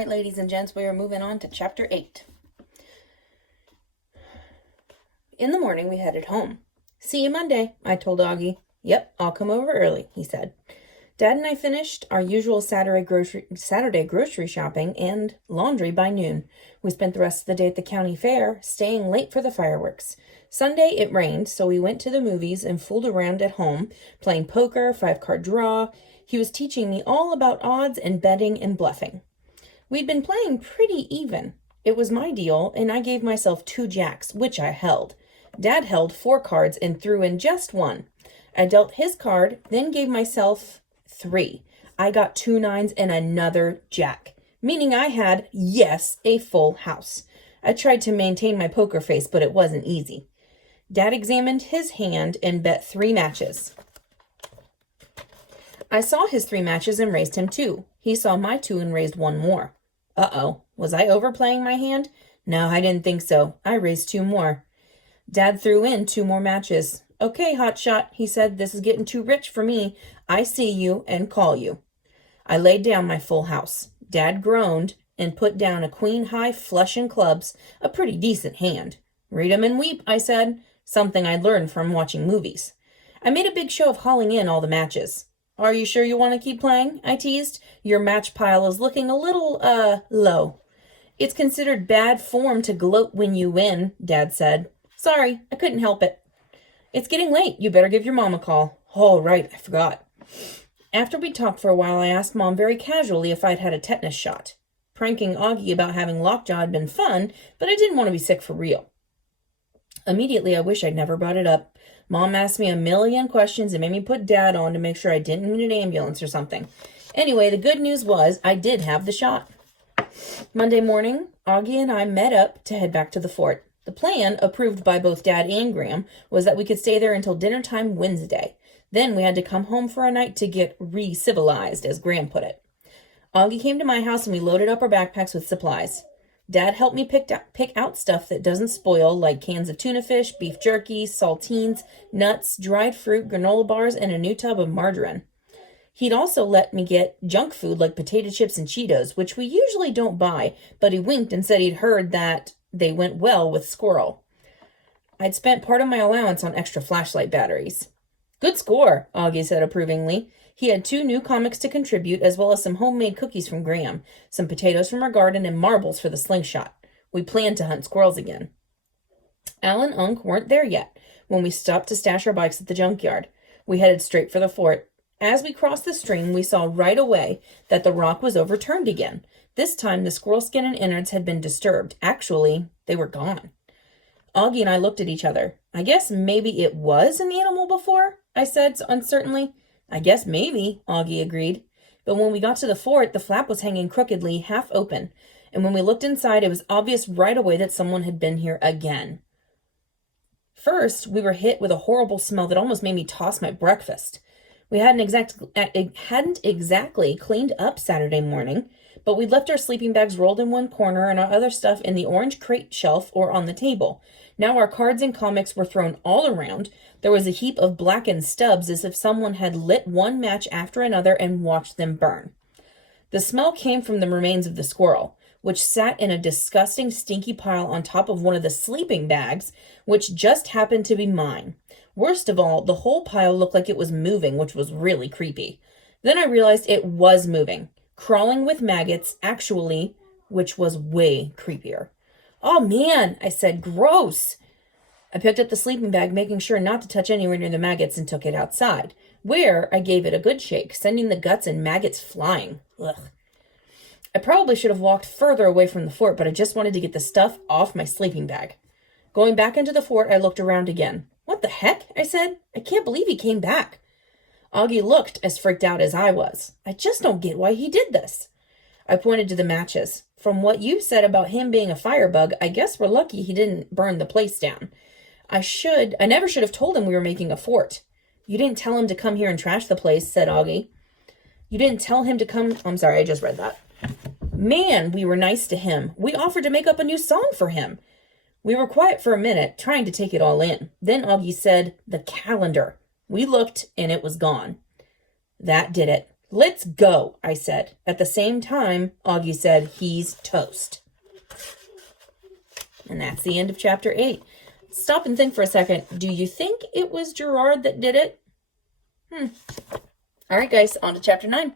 All right, ladies and gents, we are moving on to chapter 8. In the morning, we headed home. "See you Monday," I told Augie. "Yep, I'll come over early," he said. Dad and I finished our usual Saturday grocery shopping and laundry by noon. We spent the rest of the day at the county fair, staying late for the fireworks. Sunday, it rained, so we went to the movies and fooled around at home, playing poker, 5-card draw. He was teaching me all about odds and betting and bluffing. We'd been playing pretty even. It was my deal, and I gave myself 2 jacks, which I held. Dad held 4 cards and threw in just 1. I dealt his card, then gave myself 3. I got 2 9s and another jack, meaning I had, yes, a full house. I tried to maintain my poker face, but it wasn't easy. Dad examined his hand and bet 3 matches. I saw his 3 matches and raised him 2. He saw my 2 and raised 1 more. Uh-oh, was I overplaying my hand? No, I didn't think so. I raised 2 more. Dad threw in 2 more matches. "Okay, hotshot," he said, "this is getting too rich for me. I see you and call you." I laid down my full house. Dad groaned and put down a queen-high flush and clubs, a pretty decent hand. "Read 'em and weep," I said, something I'd learned from watching movies. I made a big show of hauling in all the matches. "Are you sure you want to keep playing?" I teased. "Your match pile is looking a little, low." "It's considered bad form to gloat when you win," Dad said. "Sorry, I couldn't help it." "It's getting late. You better give your mom a call." "Oh, right, I forgot." After we talked for a while, I asked Mom very casually if I'd had a tetanus shot. Pranking Augie about having lockjaw had been fun, but I didn't want to be sick for real. Immediately, I wish I'd never brought it up. Mom asked me a million questions and made me put Dad on to make sure I didn't need an ambulance or something. Anyway, the good news was I did have the shot. Monday morning, Augie and I met up to head back to the fort. The plan, approved by both Dad and Graham, was that we could stay there until dinner time Wednesday. Then we had to come home for a night to get re-civilized, as Graham put it. Augie came to my house and we loaded up our backpacks with supplies. Dad helped me pick out stuff that doesn't spoil, like cans of tuna fish, beef jerky, saltines, nuts, dried fruit, granola bars, and a new tub of margarine. He'd also let me get junk food like potato chips and Cheetos, which we usually don't buy, but he winked and said he'd heard that they went well with squirrel. I'd spent part of my allowance on extra flashlight batteries. "Good score," Augie said approvingly. He had 2 new comics to contribute, as well as some homemade cookies from Graham, some potatoes from our garden, and marbles for the slingshot. We planned to hunt squirrels again. Al and Unc weren't there yet when we stopped to stash our bikes at the junkyard. We headed straight for the fort. As we crossed the stream, we saw right away that the rock was overturned again. This time, the squirrel skin and innards had been disturbed. Actually, they were gone. Augie and I looked at each other. "I guess maybe it was an animal before," I said uncertainly. "I guess maybe," Augie agreed. But when we got to the fort, the flap was hanging crookedly, half open. And when we looked inside, it was obvious right away that someone had been here again. First, we were hit with a horrible smell that almost made me toss my breakfast. We hadn't exactly cleaned up Saturday morning, but we'd left our sleeping bags rolled in one corner and our other stuff in the orange crate shelf or on the table. Now our cards and comics were thrown all around. There was a heap of blackened stubs as if someone had lit one match after another and watched them burn. The smell came from the remains of the squirrel, which sat in a disgusting, stinky pile on top of one of the sleeping bags, which just happened to be mine. Worst of all, the whole pile looked like it was moving, which was really creepy. Then I realized it was moving, crawling with maggots, actually, which was way creepier. "Oh man," I said, "gross." I picked up the sleeping bag, making sure not to touch anywhere near the maggots, and took it outside, where I gave it a good shake, sending the guts and maggots flying. Ugh. I probably should have walked further away from the fort, but I just wanted to get the stuff off my sleeping bag. Going back into the fort, I looked around again. "What the heck?" I said. "I can't believe he came back." Augie looked as freaked out as I was. "I just don't get why he did this." I pointed to the matches. "From what you said about him being a firebug, I guess we're lucky he didn't burn the place down. I never should have told him we were making a fort." "You didn't tell him to come here and trash the place," said Augie. "You didn't tell him to come..." I'm sorry, I just read that. "Man, we were nice to him. We offered to make up a new song for him." We were quiet for a minute, trying to take it all in. Then Augie said, "The calendar." We looked, and it was gone. That did it. Let's go, I said. At the same time, Augie said, he's toast. And that's the end of chapter 8. Stop and think for a second. Do you think it was Gerard that did it? All right, guys, on to chapter 9.